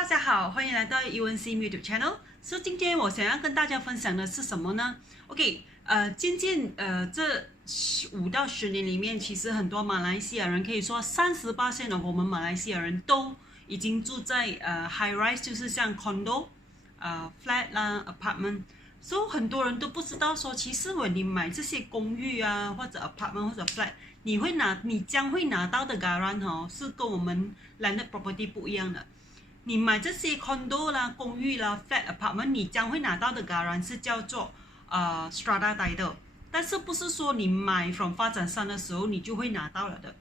大家好，欢迎来到 UNC YouTube Channel。今天我想要跟大家分享的是什么呢？OK，渐渐这5到10年里面，其实很多马来西亚人可以说38%的我们马来西亚人都已经住在high rise，就是像 condo、flat 啦、apartment。很多人都不知道说，其实你买这些公寓啊，或者 apartment 或者 flat，你将会拿到的 guarantee 是跟我们 landed property 不一样的。你买这些 condo 啦、公寓啦、flat apartment， 你将会拿到的 guarantee 是叫做strata title， 但是不是说你买 from 发展商的时候你就会拿到了的。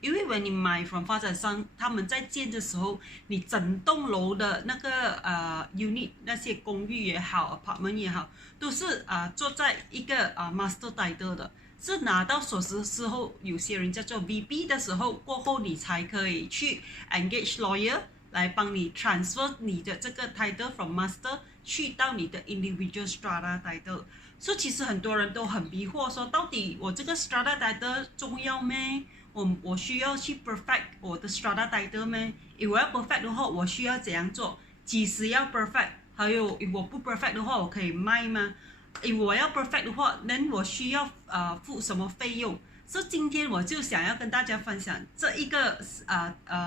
因为你买 from 发展商，他们在建的时候，你整栋楼的那个unit 那些公寓也好 apartment 也好，都是坐在一个master title 的，是拿到锁匙之后，有些人叫做 VB 的时候过后，你才可以去 engage lawyer 来帮你 transfer 你的这个 title from master 去到你的 individual strata title。其实很多人都很迷惑，说到底我这个 strata title 重要咩？我需要去 perfect 我的 strata title 咩？如果要 perfect 的话，我需要怎样做？几时要 perfect？还有，如果不 perfect 的话，我可以卖吗？如果要 perfect 的话，那我需要付什么费用？今天我就想要跟大家分享这一个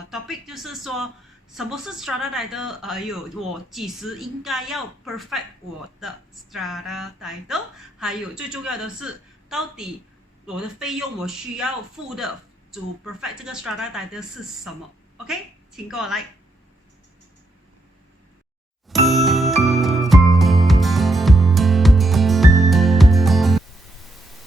topic， 就是说什么是 strata title， 还有我几时应该要 perfect 我的 strata title， 还有最重要的是，到底我的费用我需要付的to perfect 这个 strata title 是什么 ？OK， 请跟我来。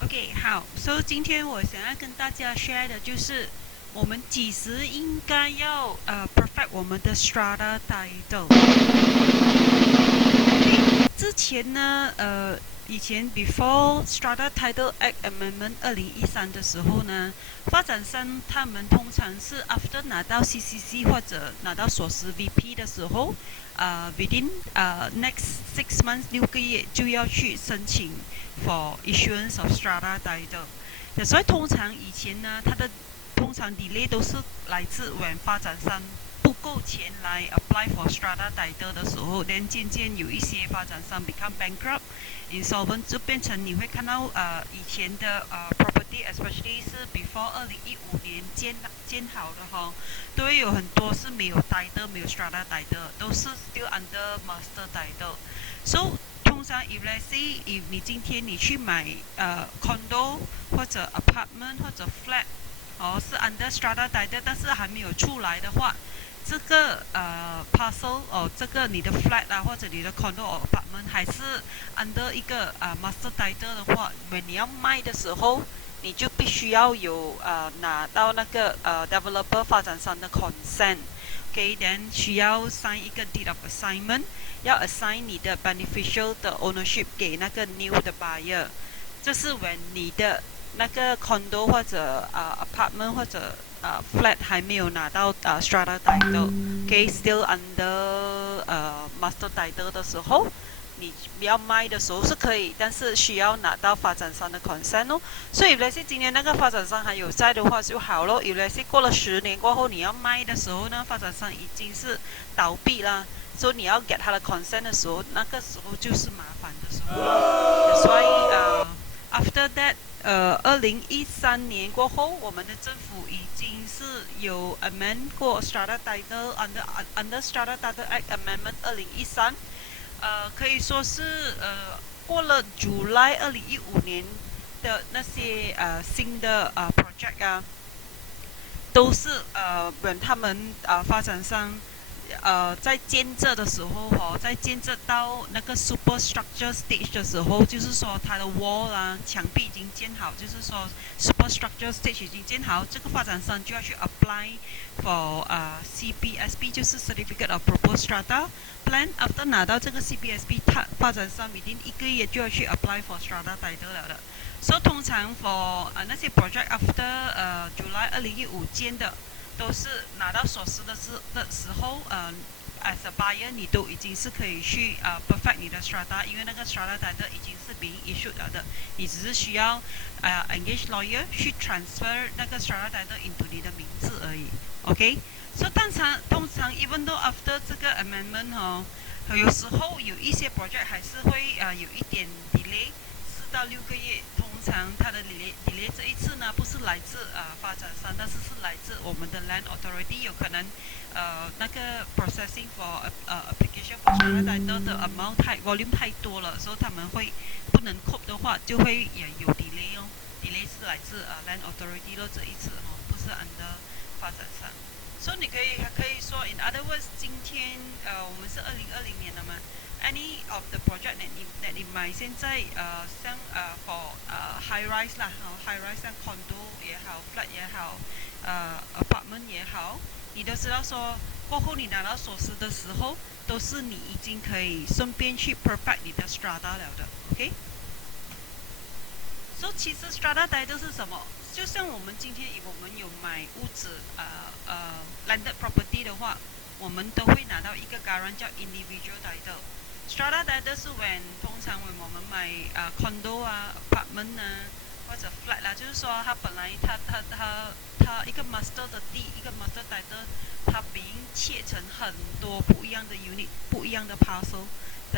OK， 好，今天我想要跟大家 share 的就是我们几时应该要perfect 我们的 strata title。之前呢，以前 before Strata Title Act Amendment 2013的时候呢，发展商他们通常是 after 拿到 CCC 或者拿到锁匙 VP 的时候，within next 6 months 6个月就要去申请 for issuance of Strata Title。所以通常以前呢，它的通常 delay 都是来自发展商不够钱来 apply for strata title 的时候，then 渐渐有一些发展商 become bankrupt、insolvent， 就变成你会看到以前的property especially 是 before 2015年建好的都会有很多是没有 title 没有 strata title， 都是 still under master title。通常 if let's say if 你今天你去买condo 或者 apartment 或者 flat， 是 under strata title， 但是还没有出来的话，这个parcel 这个你的 flat 或者你的 condo apartment 还是 under 一个master title 的话，你要卖的时候，你就必须要有拿到那个developer 发展商的 consent。then 需要 sign 一个 deed of assignment， 要 assign 你的 beneficial 的 ownership 给那个 new 的 buyer。这是 when 你的那个 condo 或者apartment 或者flat 还没有拿到strata title，still under master title 的时候，你要卖的时候是可以，但是需要拿到发展商的 consent 哦。所以如果是今年那个发展商还有在的话就好咯。如果是过了10年过后你要卖的时候呢，发展商已经是倒闭啦，所以你要 get 他的 consent 的时候，那个时候就是麻烦的时候。所以after that， 2013年过后，我们的政府已经是有 amend 过 strata title under strata title act amendment 2013，可以说是过了 July 2015年的那些新的project 都是他们发展商在建设的时候在建设到那个 superstructure stage 的时候，就是说它的 wall 墙壁已经建好，就是说 superstructure stage 已经建好，这个发展商就要去 apply for CPSP， 就是 Certificate of Proposed Strata Plan。after 拿到这个 CPSP， 发展商每1个月就要去 apply for strata title 了的。通常 for 那些 project after July 2015建的，都是拿到锁匙的时候as a buyer 你都已经是可以去perfect 你的 strata， 因为那个 strata title 已经是being issued 了的，你只是需要engage lawyer 去 transfer 那个 strata title into 你的名字而已。OK， 通常 even even though after 这个 amendment 有时候有一些 project 还是会有一点 delay， 4到6个月。通常它的 delay 这一次呢，不是来自发展商，但是是来自我们的 land authority， 有可能那个 processing for application for strata title 的 amount volume 太多了，所以他们会不能 cope 的话，就会也有 delay 哦。delay 是来自land authority 咯，这一次不是 under 发展商。所以你可以说 ，in other words， 今天我们是2020年了嘛 ，any of the project that 你买现在像for high rise 啦，high rise 像 condo 也好 ，flat 也好，apartment 也好，你都知道说，过后你拿到锁匙的时候，都是你已经可以顺便去 perfect 你的 strata 了的 ，OK？ 所以其实 strata title 是什么？就像我们今天我们有买屋子landed property 的话，我们都会拿到一个 guarantee 叫 individual title。strata title 是 when 通常我们买condo apartment 或者 flat 啦，就是说它本来它一个 master 的地，一个 master title， 它已经切成很多不一样的 unit， 不一样的 parcel，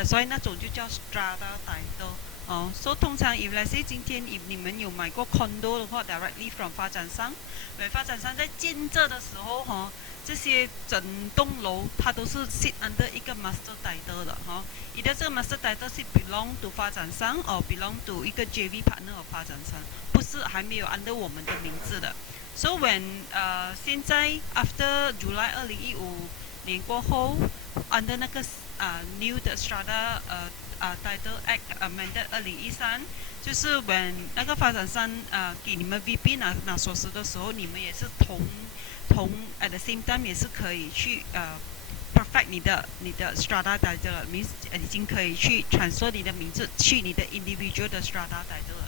所以那种就叫 strata title。所以通常 if let's say 今天你们有买过 condo 的话 ，directly from 发展商，发展商在建设的时候这些整栋楼它都是 sit under 一个 master title 的你的这个 master title 是 belong to 发展商or belong to 一个 JV partner 和发展商，不是还没有 under 我们的名字的。So when 现在 after July 2015年过后 under 那个new 的 strata Title Act Amended 2013，就是 when 那个发展商给你们 VP 拿锁匙的时候，你们也是同 at the same time 也是可以去perfect 你的 strata title 了，means 已经可以去 transfer 你的名字去你的 individual 的 strata title 了。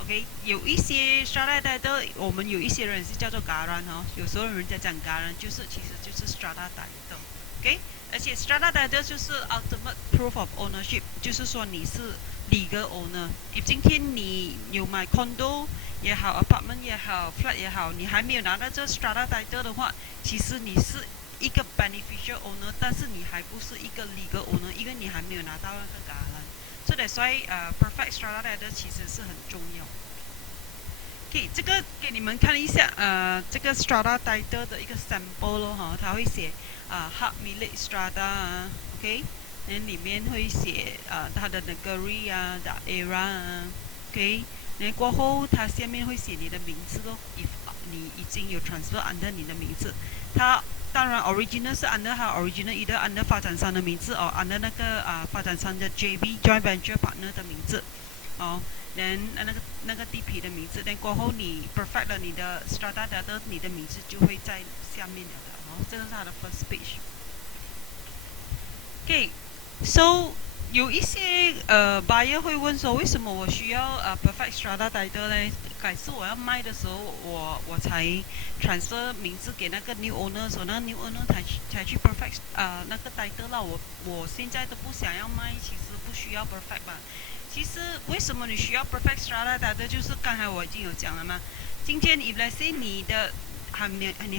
OK， 有一些 strata title， 我们有一些人是叫做 guarantee 有时候人家讲 guarantee 其实就是 strata title。OK。而且 strata title 就是 ultimate proof of ownership， 就是说你是 legal owner。今天你有买 condo 也好 ，apartment 也好 ，flat 也好，你还没有拿到这 strata title 的话，其实你是一个 beneficial owner， 但是你还不是一个 legal owner， 因为你还没有拿到那个 guarantee。所以所以perfect strata title 其实是很重要。OK， 这个给你们看一下这个 strata title 的一个 sample 咯它会写hard milik strata OK， 里面会写它的 negeri the era OK， 过后它下面会写你的名字咯 ，if 你已经有 transfer under 你的名字，它当然 original 是 under 它 original either under 发展商的名字，or under 那个发展商的 JV joint venture partner 的名字那个地皮的名字，过后你 perfect 了你的 strata title， 你的名字就会在下面了的这个是它的 first page。OK，so 有一些buyer 会问说，为什么我需要perfect strata title 呢？改次我要卖的时候，我才 transfer 名字给那个 new owner， 所以那个 new owner 才去 perfect 那个 title 啦。我现在都不想要卖，其实不需要 perfect 吧。其实为什么你需要 perfect strata title？ 就是刚才我已经有讲了嘛。今天 if let's say 你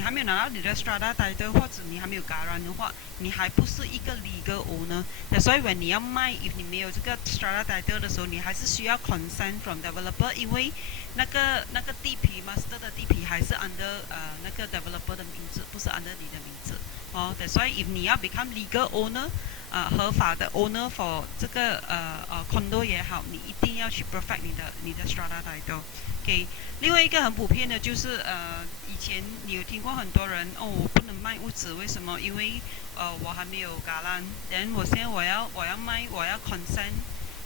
还没有拿到你的 strata title， 或者你还没有 guarantee 的话，你还不是一个 legal owner。所以 when 你要卖 ，if 你没有这个 strata title 的时候，你还是需要 consent from developer， 因为那个地皮 master 的地皮还是 under 那个 developer 的名字，不是 under 你的名字。所以 if 你要 become legal owner， 合法的 owner for 这个condo 也好，你一定要去 perfect 你的 strata title。OK， 另外一个很普遍的就是以前你有听过很多人我不能卖屋子，为什么？因为我还没有 guarantee， 我现在我要卖，我要 consent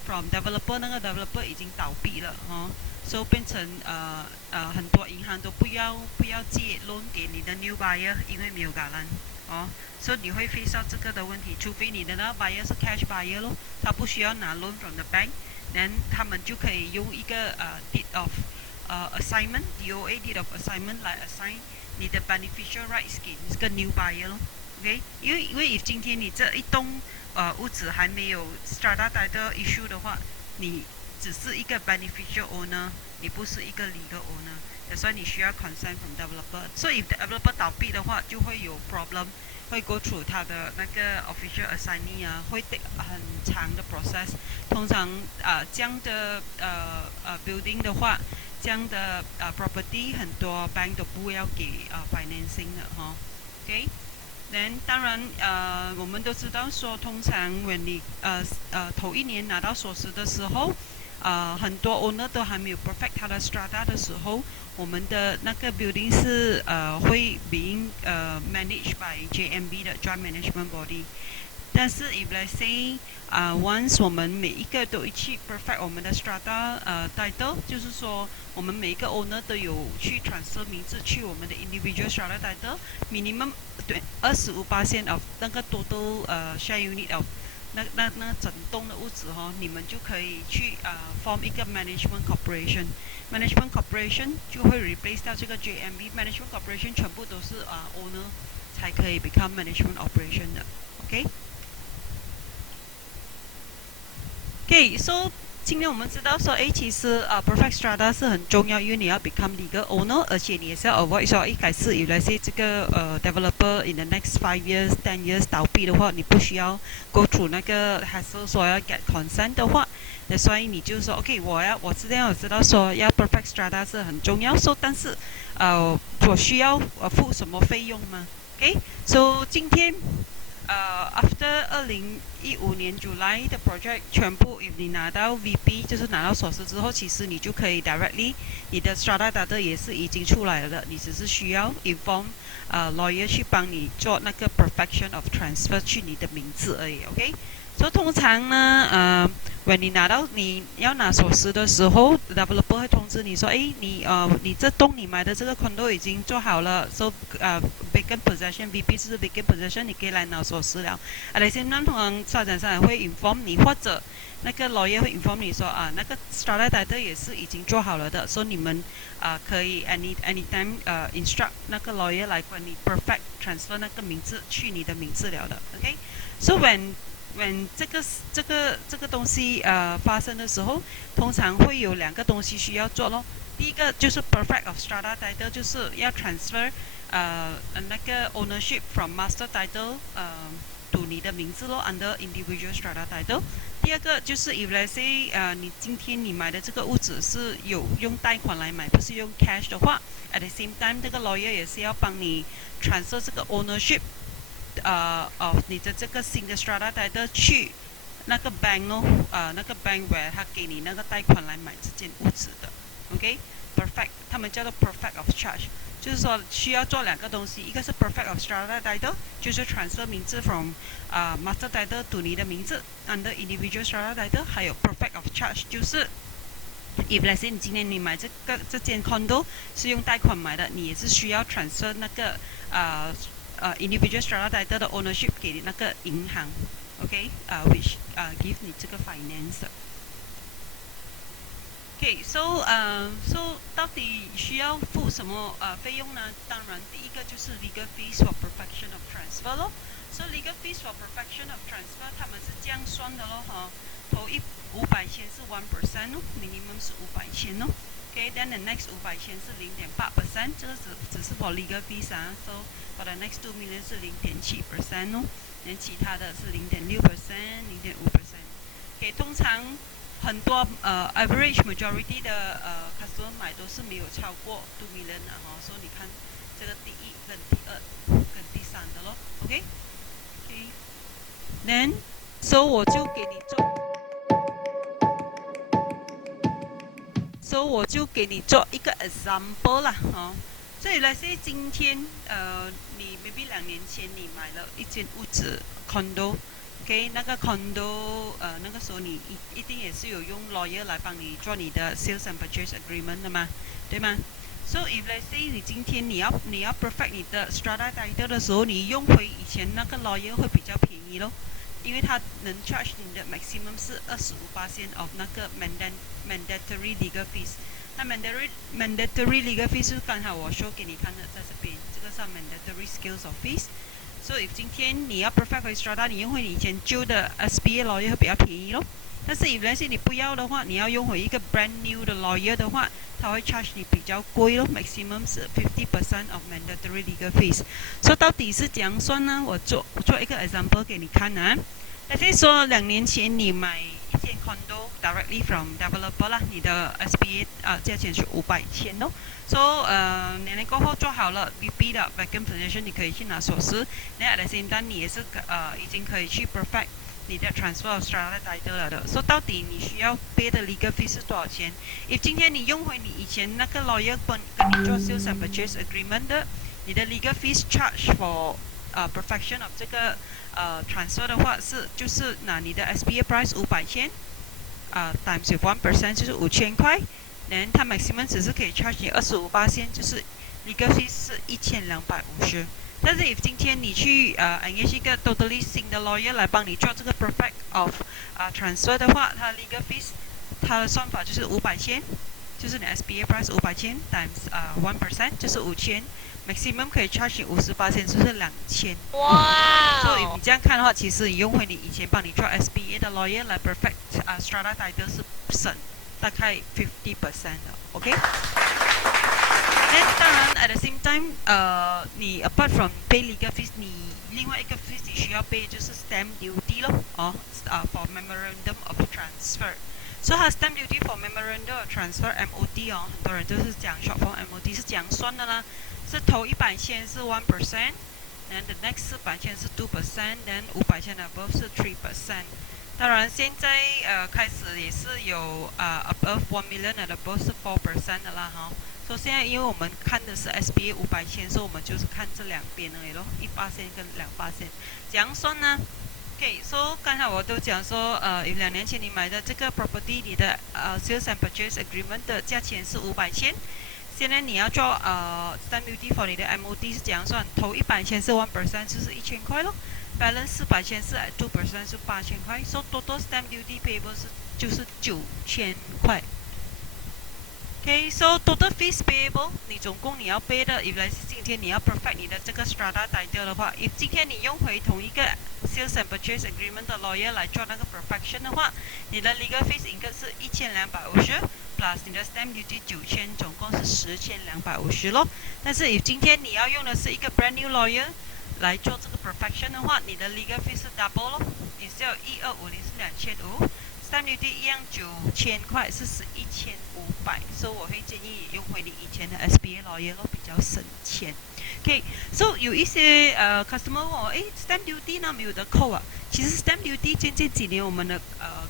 from developer， 那个 developer 已经倒闭了所以变成很多银行都不要借 loan 给你的 new buyer， 因为没有 guarantee所以你会 face 到这个的问题，除非你的那个 buyer 是 cash buyer 咯，他不需要拿 loan from the bank， then 他们就可以用一个deed of assignment DOA deed of assignment 来 assign 你的 beneficial rights 给这个 new buyer 咯 ，OK？ 因为今天你这一栋屋子还没有 strata title issue 的话，你只是一个 beneficial owner， 你不是一个 legal owner， 所以你需要 consent from developer。所以 developer 倒闭的话，就会有 problem。会 go through 他的那个 official assignee 啊，会 take 很长的 process。通常这样的building 的话，这样的property 很多 bank 都不要给financing 的哈。OK。当然，我们都知道说，通常 when 你头一年拿到锁匙的时候，很多 owner 都还没有 perfect 他的 strata 的时候，我们的那个 building 是会 being managed by JMB 的 Joint Management Body。但是 if let's say once 我们每一个都一起 perfect 我们的 strata title， 就是说我们每一个 owner 都有去 transfer 名字去我们的 individual strata title minimum 对25% of 那个 total share unit of 那整栋的屋子你们就可以去form 一个 management corporation。management corporation 就会 replace 掉这个 JMB。management corporation 全部都是owner 才可以 become management operation 的。OK，so 今天我们知道说，其实perfect strata 是很重要，因为你要 become legal owner， 而且你也是要 avoid 说一开始有那些这个developer in the next 5 years、10 years 倒闭的话，你不需要 go through 那个 hassle 说要 get consent 的话，所以你就说 OK， 我知道说要 perfect strata 是很重要，但是我需要付什么费用吗 ？OK，so 今天。after 2015年 July 的 project 全部 if 你拿到 VP 就是拿到锁匙之后，其实你就可以 directly 你的 strata data 也是已经出来了，你只是需要 inform lawyer 去帮你做那个 perfection of transfer 去你的名字而已 ，OK？ 所以通常呢when 你要拿锁匙的时候 ，developer 会通知你说，你这栋你买的这个 condo 已经做好了 ，so vacant possession VP 就是 vacant possession， 你可以来拿锁匙了。而且通常发展商也会 inform 你，或者那个 lawyer 会 inform 你说那个 strata title 也是已经做好了的，所以你们可以 anytime instruct 那个 lawyer 来帮你 perfect transfer 那个名字去你的名字了的 ，OK？So when 这个东西发生的时候，通常会有2个东西需要做咯。第一个就是 perfect of strata title， 就是要 transfer 那个 ownership from master title to 你的名字咯 ，under individual strata title。第二个就是 if let's say 你今天你买的这个屋子是有用贷款来买，不是用 cash 的话 ，at the same time 这个 lawyer 也是要帮你 transfer 这个 ownership。你的这个新的 strata title 去那个 bank 那个 bank where 他给你那个贷款来买这间屋子的 ，OK？perfect， 他们叫做 perfect of charge， 就是说需要做2个东西，一个是 perfect of strata title， 就是 transfer 名字 from master title to 你的名字 under individual strata title， 还有 perfect of charge， 就是if let's say 你今天你买这间 condo 是用贷款买的，你也是需要 transfer 那个individual strata title 的 ownership 给那个银行 ，OK？which give 你这个 finance。OK，so 到底需要付什么费用呢？当然，第一个就是 legal fees for perfection of transfer 咯。So legal fees for perfection of transfer， 他们是这样算的咯头500千是 1% 咯 ，minimum 是500千咯。OK，then the next 500千是 0.8%， 这个只是 for legal fees so for the next 2 million 是 0.7% 咯，其他的是 0.6%、0.5%。OK， 通常很多average majority 的customer 买都是没有超过2 million 的所以你看这个第1跟第2跟第3的咯 ，OK？then so 我就给你做一个 example 啦所以来说今天你 maybe 2年前你买了一间屋子 condo。OK， 那个 condo 那个时候你一定也是有用 lawyer 来帮你做你的 sales and purchase agreement 的嘛，对吗 ？So if let's say 你今天你要 perfect 你的 strata title 的时候，你用回以前那个 lawyer 会比较便宜咯，因为他能 charge 你的 maximum 是25% of 那个 mandatory legal fees。那 mandatory legal fees 是刚才我说给你看的，在这边这个是 mandatory scales of fees。So if 今天你要 perfect strata， 你用回你以前旧的 SBA lawyer 会比较便宜咯。但是 if let's say 你不要的话，你要用回一个 brand new 的 lawyer 的话，他会 charge 你比较贵咯 ，maximum 是50% of mandatory legal fees。所以到底是怎样算呢？我做一个 example 给你看啊。let's say 说2年前你买一间 condo directly from developer 啦，你的 SBA 价钱是500千咯。So 2年过后做好了 BP 的 vacant possession， 你可以去拿锁匙。那 at the same time 你也是已经可以去 perfect 你的 transfer of strata title 了的。So 到底你需要 pay 的 legal fee 是多少钱？ if 今天你用回你以前那个 lawyer 跟你做 sales and purchase agreement 的，你的 legal fees charge for perfection of 这个transfer 的话就是拿你的 SBA price 500千times with 1% 就是5000块。然后它 maximum 只是可以 charge 你25%，就是 legal fees 是1250。但是 if 今天你去engage 一个 totally 新的 lawyer 来帮你做这个 perfect of transfer 的话，它 legal fees 它的算法就是500千，就是你 SBA price 500千 times 1% 就是5000。maximum 可以 charge 你50%，就是2000。哇！所以你这样看的话，其实你用回你以前帮你做 SBA 的 lawyer 来 perfect strata title 是省大概50% 的 ，OK？ 那当然 ，at the same time， 你 apart from pay legal fees， 你另外一个 fees 你需要 pay 就是 stamp duty 咯，for memorandum of transfer。所以它 stamp duty for memorandum of transfer MOD 很多人都是讲 short form MOD 是怎样算的呢？是头100千是 1%， 然后 the next 400千是 2%， 然后500千 above 是 3%。当然，现在开始也是有above 1 million 的 above 是 4% 的啦哈。所以现在因为我们看的是 SBA 500千，所以我们就是看这两边而已咯，1%跟2%。怎样算呢？OK， so 刚才我都讲说2年前你买的这个 property， 你的sales and purchase agreement 的价钱是500千。现在你要做stamp duty for 你的 MOD 是怎样算？头100千是 1%， 就是1000块咯。balance 400千是 2% 是8000块。So total stamp duty payable 就是9000块。Okay, so total fees payable， 你总共你要 pay 的 ，if 今天你要 perfect 你的这个 strata title 的话 ，if 今天你用回同一个 sales and purchase agreement 的 lawyer 来做那个 perfection 的话，你的 legal fees 应该是1250 plus 你的 stamp duty 9000，总共是10250咯。但是 if 今天你要用的是一个 brand new lawyer 来做这个 perfection 的话，你的 legal fees 是 double 咯，你只有1250是2500。stamp duty 一样9000块是11500，所以我会建议用回你以前的 SBA lawyer 咯，比较省钱。OK， so 有一些customer 问我，stamp duty 呢没有得扣啊？其实 stamp duty 这几年我们的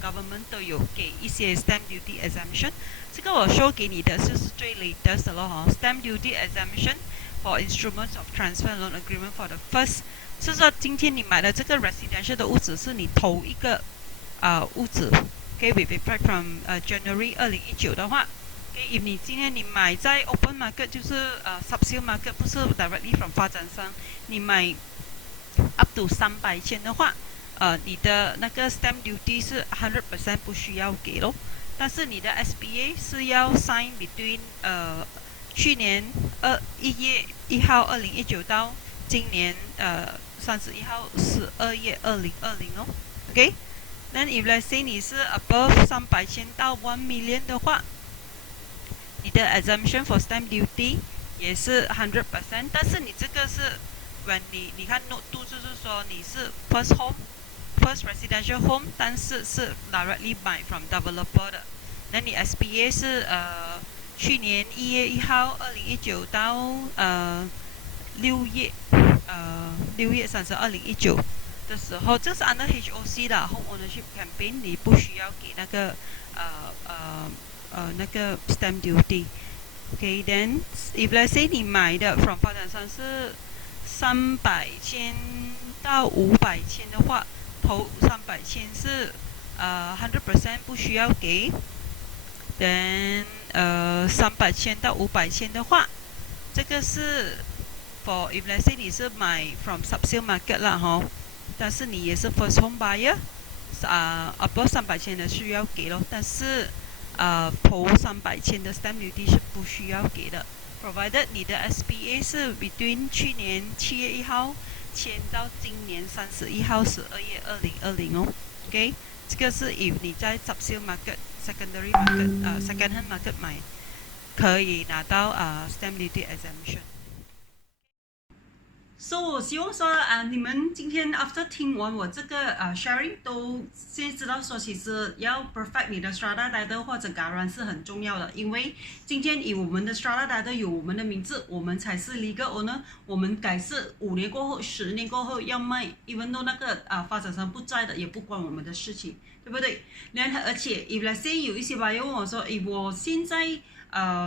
government 都有给一些 stamp duty exemption， 这个我 show 给你的就是最 latest 的咯哈 ，stamp duty exemption for instruments of transfer loan agreement for the first， 就是说今天你买的这个 residential 的屋子是你头一个屋子 ，OK， with effect from January 2019的话 ，OK， if 你今天你买在 open market 就是subsale market， 不是 directly from 发展商，你买 up to 300千的话，你的那个 stamp duty 是 100% 不需要给咯，但是你的 SBA 是要 sign between 去年1月1号2019到今年31号12月2020哦 ，OK。那 if let's say 你是 above 300千到1 million 的话，你的 exemption for stamp duty 也是 100%， 但是你这个是 when 你看 note 2就是说你是 first residential home， 但是 directly buy from developer 的。那你 SBA 是去年1月1号2019到6月30 2019。的时候，这是 under HOC 的 Home Ownership Campaign， 你不需要给那个那个 stamp duty。Okay, then if let's say 你买的 from 发展商是300千到500千的话，头300千是100% 不需要给。then 300千到500千的话，这个是 for if let's say 你是买 from subsale market 啦哈。但是你也是 first home buyer， above 300千的需要给咯，但是头300千的 stamp duty 是不需要给的 ，provided 你的 SBA 是 between 去年7月1号签到今年31号12月2020哦 ，OK，这个是 if 你在 subsale market、secondary market、second hand market 买，可以拿到stamp duty exemption。So 我希望说你们今天 after 听完我这个sharing 都先知道说，其实要 perfect 你的 strata title 或者 guarantee 是很重要的，因为今天以我们的 strata title 有我们的名字，我们才是 legal owner。我们改是5年过后、10年过后要卖 ，even though 那个发展商不在的，也不关我们的事情，对不对？而且 if let's say 有一些朋友问我说，我现在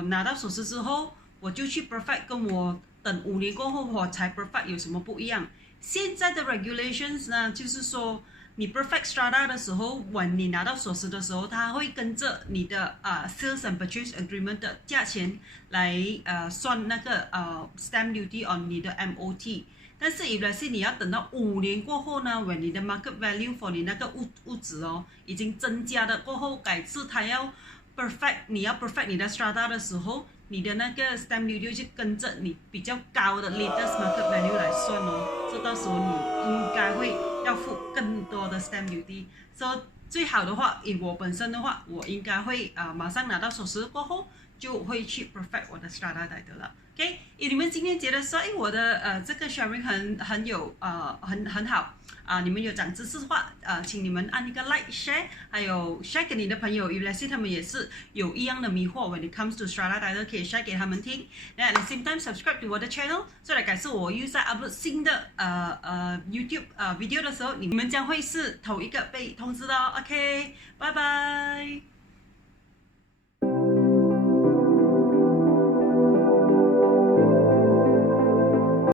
拿到手续之后，我就去 perfect， 跟我等5年过后我才 perfect 有什么不一样？现在的 regulations 呢，就是说你 perfect strata 的时候，你拿到锁匙的时候，它会跟着你的sales and purchase agreement 的价钱来算那个stamp duty on 你的 MOT。但是 if let's say 你要等到5年过后呢，when 你的 market value for 你那个物质已经增加了过后，改制它要 perfect， 你要 perfect 你的 strata 的时候，你的那个 stamp duty 就跟着你比较高的 latest market value 来算这到时候你应该会要付更多的 stamp duty。So 最好的话，以我本身的话，我应该会马上拿到手续过后，就会去 perfect 我的 strata title 了。OK， 你们今天觉得说，我的这个 sharing 很有很好你们有长知识的话，请你们按一个 like share， 还有 share 给你的朋友，有些他们也是有一样的迷惑 when it comes to strata title， 可以 share 给他们听。那 at the same time subscribe to 我的 channel， 所以来改次我又在 upload 新的YouTube video 的时候，你们将会是头一个被通知的。OK， 拜拜。